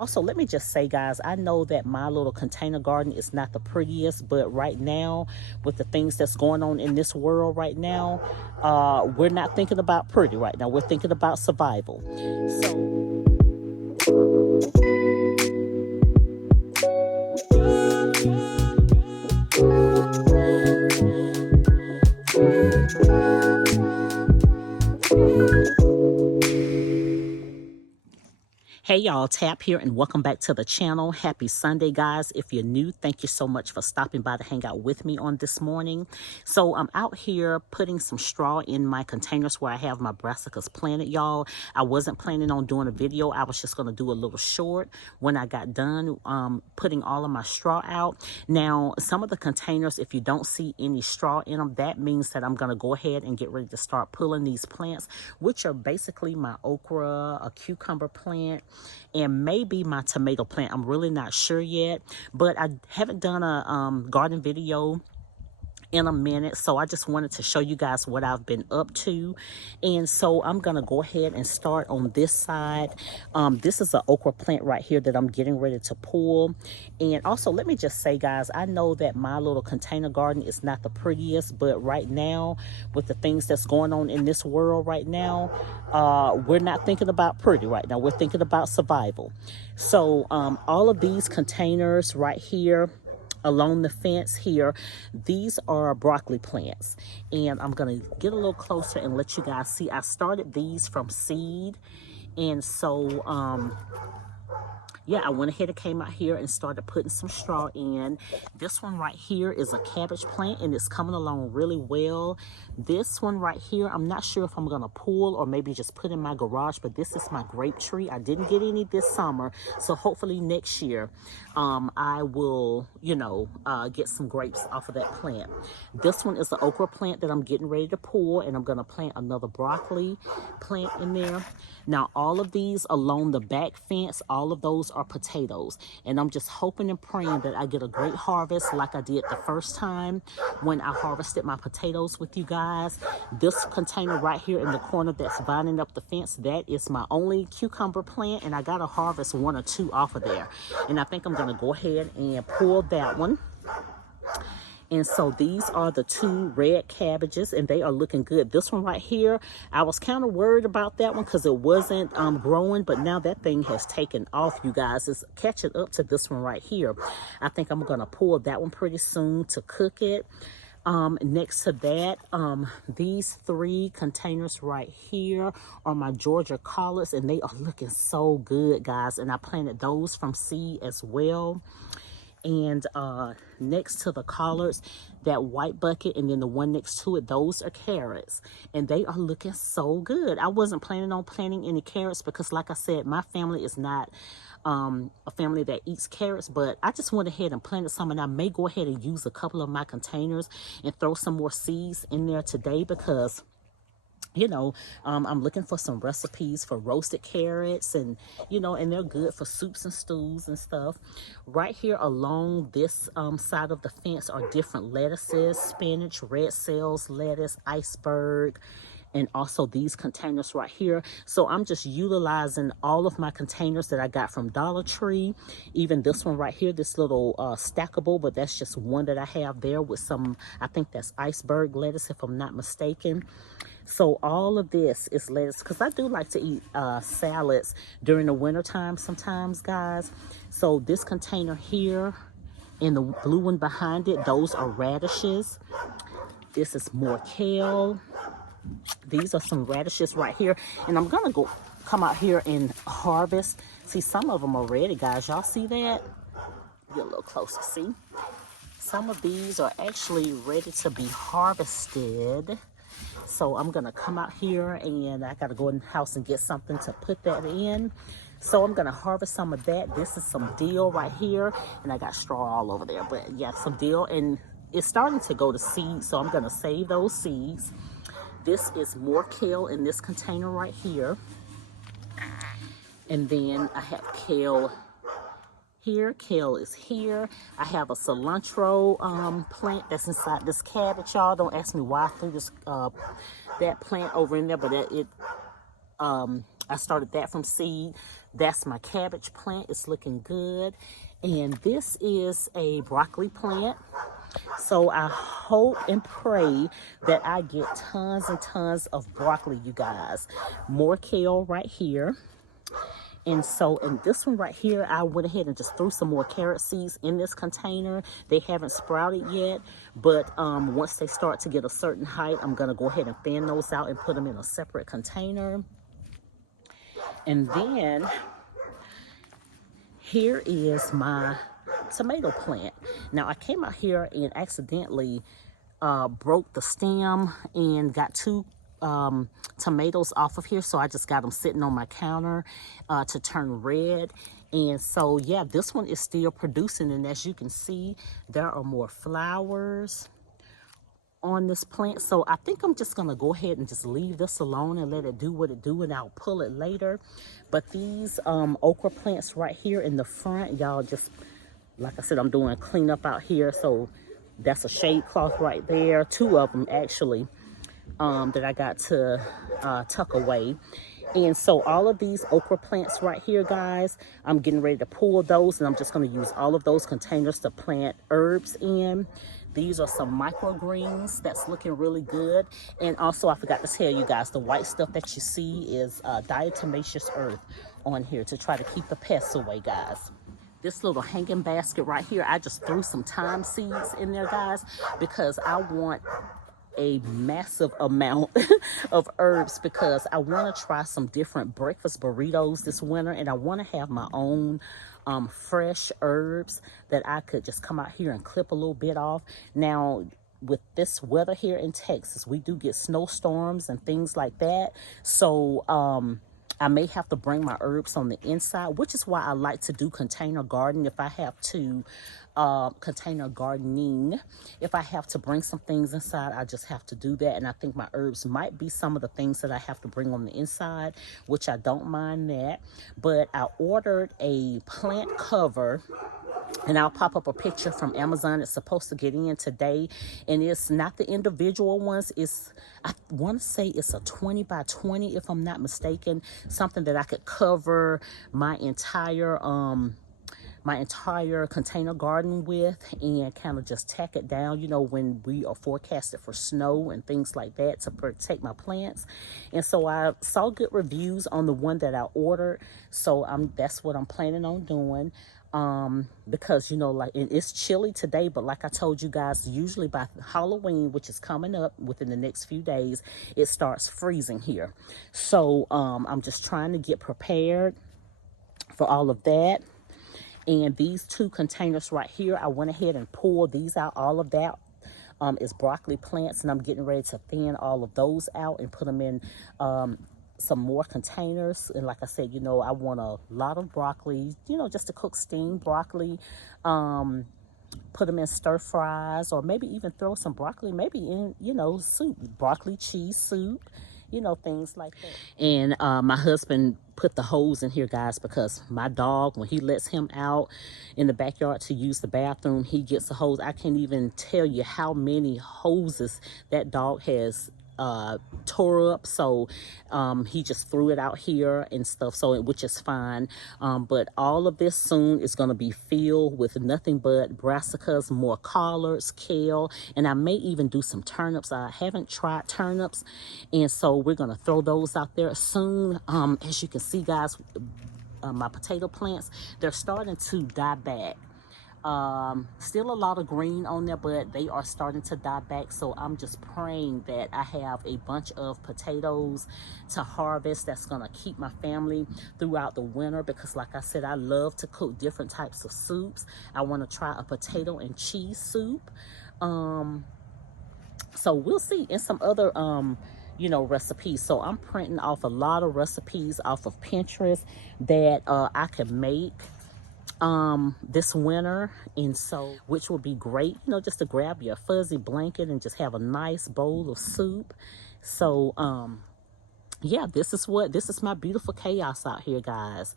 Also, let me just say, guys, I know that my little container garden is not the prettiest, but right now, with the things that's going on in this world right now, we're not thinking about pretty right now. We're thinking about survival. So, hey y'all, Tap here and welcome back to the channel. Happy Sunday, guys. If you're new, thank you so much for stopping by to hang out with me on this morning. So I'm out here putting some straw in my containers where I have my brassicas planted, y'all. I wasn't planning on doing a video. I was just going to do a little short when I got done putting all of my straw out. Now, some of the containers, if you don't see any straw in them, that means that I'm going to go ahead and get ready to start pulling these plants, which are basically my okra, a cucumber plant, and maybe my tomato plant. I'm really not sure yet, but I haven't done a garden video in a minute, so I just wanted to show you guys what I've been up to. And so I'm gonna go ahead and start on this side. This is an okra plant right here that I'm getting ready to pull. And also, let me just say, guys, I know that my little container garden is not the prettiest, but right now, with the things that's going on in this world right now, we're not thinking about pretty right now. We're thinking about survival. So all of these containers right here along the fence here, these are broccoli plants, and I'm gonna get a little closer and let you guys see. I started these from seed, and so yeah, I went ahead and came out here and started putting some straw in. This one right here is a cabbage plant, and it's coming along really well. This one right here, I'm not sure if I'm gonna pull or maybe just put in my garage, but this is my grape tree. I didn't get any this summer, so hopefully next year I will, get some grapes off of that plant. This one is the okra plant that I'm getting ready to pull, and I'm gonna plant another broccoli plant in there. Now, all of these along the back fence, all of those are potatoes. And I'm just hoping and praying that I get a great harvest like I did the first time when I harvested my potatoes with you guys. This container right here in the corner that's binding up the fence, that is my only cucumber plant, and I got to harvest one or two off of there. And I think I'm going to go ahead and pull that one. And so these are the two red cabbages, and they are looking good. This one right here, I was kind of worried about that one because it wasn't growing, but now that thing has taken off, you guys. It's catching up to this one right here. I think I'm going to pull that one pretty soon to cook it. Next to that, these three containers right here are my Georgia collards, and they are looking so good, guys. And I planted those from seed as well. And next to the collards, that white bucket, and then the one next to it, those are carrots, and they are looking so good. I wasn't planning on planting any carrots because, like I said, my family is not a family that eats carrots, but I just went ahead and planted some, and I may go ahead and use a couple of my containers and throw some more seeds in there today because I'm looking for some recipes for roasted carrots, and and they're good for soups and stews and stuff. Right here along this side of the fence are different lettuces: spinach, red sales lettuce, iceberg, and also these containers right here. So I'm just utilizing all of my containers that I got from Dollar Tree. Even this one right here, this little stackable, but that's just one that I have there with some, I think that's iceberg lettuce if I'm not mistaken. So all of this is lettuce because I do like to eat salads during the winter time sometimes, guys. So this container here and the blue one behind it, those are radishes. This is more kale. These are some radishes right here, and I'm gonna come out here and harvest. See, some of them are ready, guys. Y'all see that? Get a little closer. See, some of these are actually ready to be harvested. So I'm gonna come out here, and I gotta go in the house and get something to put that in. So I'm gonna harvest some of that. This is some dill right here, and I got straw all over there, but yeah, some dill, and it's starting to go to seed, so I'm gonna save those seeds. This is more kale in this container right here. And then I have kale here. Kale is here. I have a cilantro plant that's inside this cabbage, y'all. Don't ask me why I threw this that plant over in there, but I started that from seed. That's my cabbage plant. It's looking good. And this is a broccoli plant. So I hope and pray that I get tons and tons of broccoli, you guys. More kale right here. And so in this one right here, I went ahead and just threw some more carrot seeds in this container. They haven't sprouted yet, but once they start to get a certain height, I'm gonna go ahead and thin those out and put them in a separate container. And then here is my tomato plant. Now I came out here and accidentally broke the stem and got two tomatoes off of here, so I just got them sitting on my counter to turn red. And so yeah, this one is still producing, and as you can see, there are more flowers on this plant. So I think I'm just gonna go ahead and just leave this alone and let it do what it do, and I'll pull it later. But these okra plants right here in the front, y'all, just like I said, I'm doing cleanup out here. So that's a shade cloth right there, two of them actually, that I got to tuck away. And so all of these okra plants right here, guys, I'm getting ready to pull those, and I'm just going to use all of those containers to plant herbs in. These are some microgreens that's looking really good. And also, I forgot to tell you guys, the white stuff that you see is diatomaceous earth on here to try to keep the pests away, guys. This little hanging basket right here, I just threw some thyme seeds in there, guys, because I want a massive amount of herbs, because I want to try some different breakfast burritos this winter, and I want to have my own fresh herbs that I could just come out here and clip a little bit off. Now, with this weather here in Texas, we do get snowstorms and things like that. So I may have to bring my herbs on the inside, which is why I like to do container garden if I have to, container gardening. If I have to bring some things inside, I just have to do that. And I think my herbs might be some of the things that I have to bring on the inside, which I don't mind that. But I ordered a plant cover, and I'll pop up a picture from Amazon. It's supposed to get in today, and it's not the individual ones. It's, I want to say it's a 20 by 20 if I'm not mistaken, something that I could cover my entire container garden with, and kind of just tack it down, you know, when we are forecasted for snow and things like that, to protect my plants. And so I saw good reviews on the one that I ordered, so that's what I'm planning on doing. Because, you know, like, and it's chilly today, but like I told you guys, usually by Halloween, which is coming up within the next few days, it starts freezing here. So I'm just trying to get prepared for all of that. And these two containers right here, I went ahead and pulled these out. All of that is broccoli plants, and I'm getting ready to thin all of those out and put them in some more containers. And like I said, you know, I want a lot of broccoli, you know, just to cook steamed broccoli, put them in stir fries, or maybe even throw some broccoli maybe in, you know, soup, broccoli cheese soup, you know, things like that. And my husband put the hose in here, guys, because my dog, when he lets him out in the backyard to use the bathroom, he gets a hose. I can't even tell you how many hoses that dog has tore up. So he just threw it out here and stuff, so which is fine. But all of this soon is going to be filled with nothing but brassicas, more collards, kale, and I may even do some turnips. I haven't tried turnips, and so we're going to throw those out there soon. As you can see, guys, my potato plants, they're starting to die back. Still a lot of green on there, but they are starting to die back. So I'm just praying that I have a bunch of potatoes to harvest that's going to keep my family throughout the winter, because like I said, I love to cook different types of soups. I want to try a potato and cheese soup. So we'll see, and some other you know, recipes. So I'm printing off a lot of recipes off of Pinterest that I can make this winter, and so, which would be great, you know, just to grab your fuzzy blanket and just have a nice bowl of soup. So yeah, this is my beautiful chaos out here, guys.